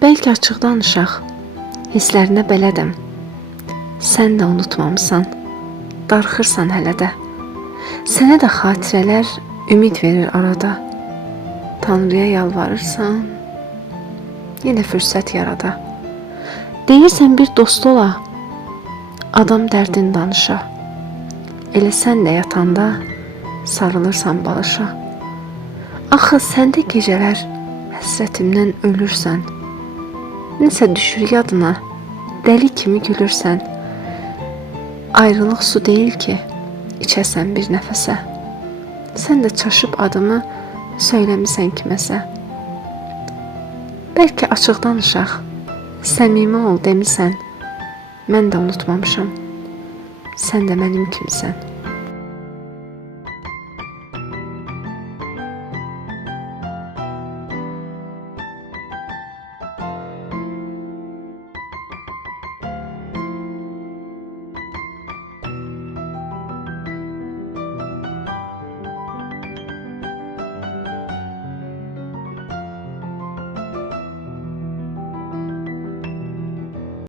Bəlkə açıq danışaq, hisslərinə bələdəm. Sən də unutmamısan, darıxırsan hələ də. Sənə də xatirələr ümid verir arada. Tanrıya yalvarırsan, yenə fürsət yarada. Deyirsən bir dost ola, adam dərdin danışa. Elə sən də yatanda sarılırsan balışa. Axı sən də gecələr həsrətimdən ölürsən. Nəsə düşür yadına, dəli kimi gülürsən. Ayrılıq su deyil ki, içəsən bir nəfəsə. Sən də çaşıb adımı söyləmisən kiməsə. Bəlkə açıq danışaq, səmimi ol demisən. Mən də unutmamışam, sən də mənim kimisən.